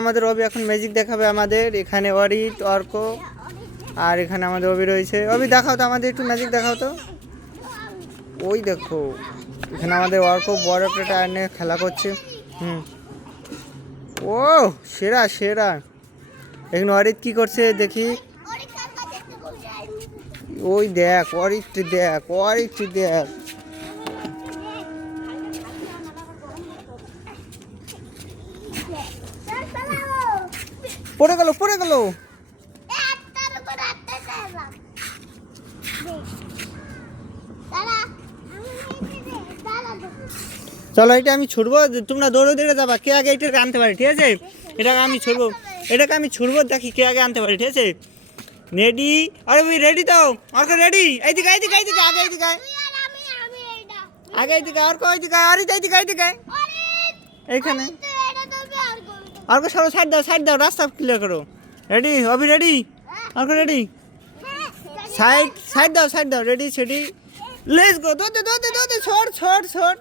আমাদের অবি এখন ম্যাজিক দেখাবে আমাদের। এখানে অরিত, অর্ক আর এখানে আমাদের অবি রয়েছে। অবি দেখাও তো আমাদের, একটু ম্যাজিক দেখাও তো। ওই দেখো এখানে আমাদের অর্ক বড় একটা টায়ার নিয়ে খেলা করছে। ও সেরা সেরা। এখানে অরিত কি করছে দেখি। ওই দেখ অরিত, দেখ অরিত, দেখ পড়ে গেল পড়ে গেল। চলো এটা আমি ছুড়বো, তোমরা দৌড়ে দৌড়ে যাবা, কে আগে এটাকে আনতে পারে, ঠিক আছে? এটাকে আমি ছুড়বো, এটাকে আমি ছুড়বো, দেখি কে আগে আনতে পারে, ঠিক আছে? রেডি? আরে ভাই রেডি দাও, আর রেডি? এইদিকে এইদিকে এইদিকে, আগে এইদিকে আগে এইদিকে, আর কো এইদিকে, আরে এইদিকে এইদিকে, এইখানে আর কো সরো, সাইড দাও সাইড দাও, রাস্তা ক্লিয়ার করো। রেডি অভি, রেডি? আর কো রেডি? সাইড সাইড দাও, রেডি সেডি লেটস গো, দৌড় দৌড় দৌড়, ছোড় ছোড় ছোড়।